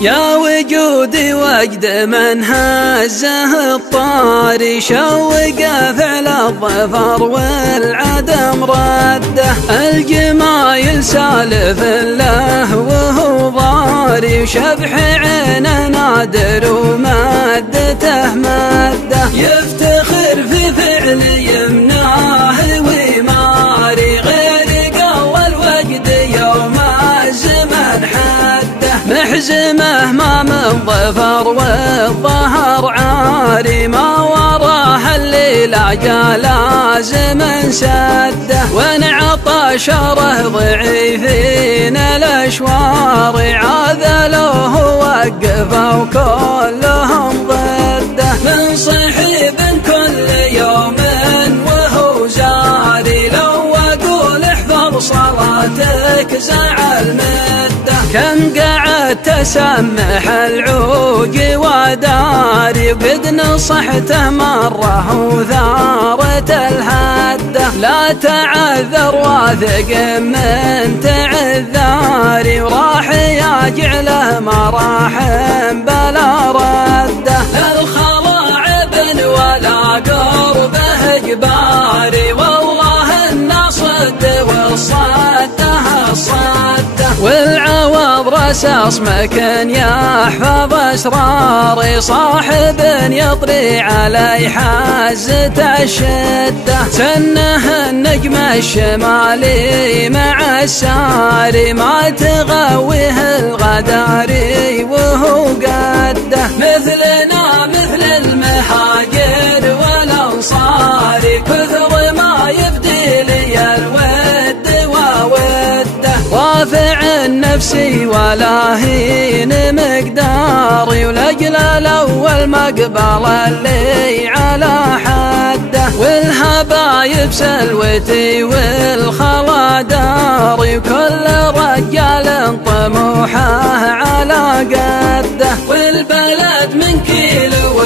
يا وجودي وجد من هزه الطاري، شوق فعل الظفر والعدم رده. الجمايل سالف له وهو ضاري، وشبح عينه نادر ومادته مده. يفتخر في فعل يمناه ويماري، غير قوى الوجد يوم الزمن حده. محزمه ما من ظفر والظهر عاري، ما وراه اللي لا لازم سده. وان عطشره ضعيفين الاشوار، عاذلوه وقفوا كلهم ضده. من صحيب كل يوم وهو جاري، لو اقول احفظ صلاتك زعل مده. كم قعدت تسمح العوج وداري، وقد نصحته مرة وثارت الهده. لا تعذر واثق من تعذاري، وراح يجعله مراحم بلا رده. الخلاعب ولا قربه جباري، والله النصد والصده الصده. والعوض رساص مكن يحفظ اسراري، صاحب يطري علي حازة الشده. سنه النجم الشمالي مع الساري، ما تغويه الغداري وهو قده. مثلنا مثل المهاجر والانصاري، كثر ما يبدي لي الود ووده. رافع نفسي ولا هين مقداري، ولاجل الاول مقبل اللي على حده. والهبايب سلوتي والخلا داري، وكل رجال طموحه على قده. والبلد من كيلو